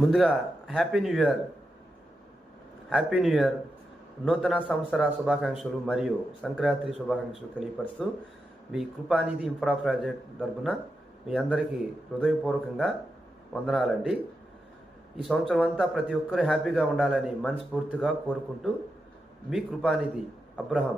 ముందుగా happy new year. Happy new year, నూతన సంవత్సర శుభాకాంక్షలు మరియు సంక్రాంతి శుభాకాంక్షలు తెలియపరుస్తూ మీ కృపానిధి ఇన్ఫ్రా ప్రాజెక్ట్ తరపున మీ అందరికీ హృదయపూర్వకంగా వందనాలండి. ఈ సంవత్సరం అంతా ప్రతి ఒక్కరు హ్యాపీగా ఉండాలని మనస్ఫూర్తిగా కోరుకుంటూ మీ కృపానిధి అబ్రహాం.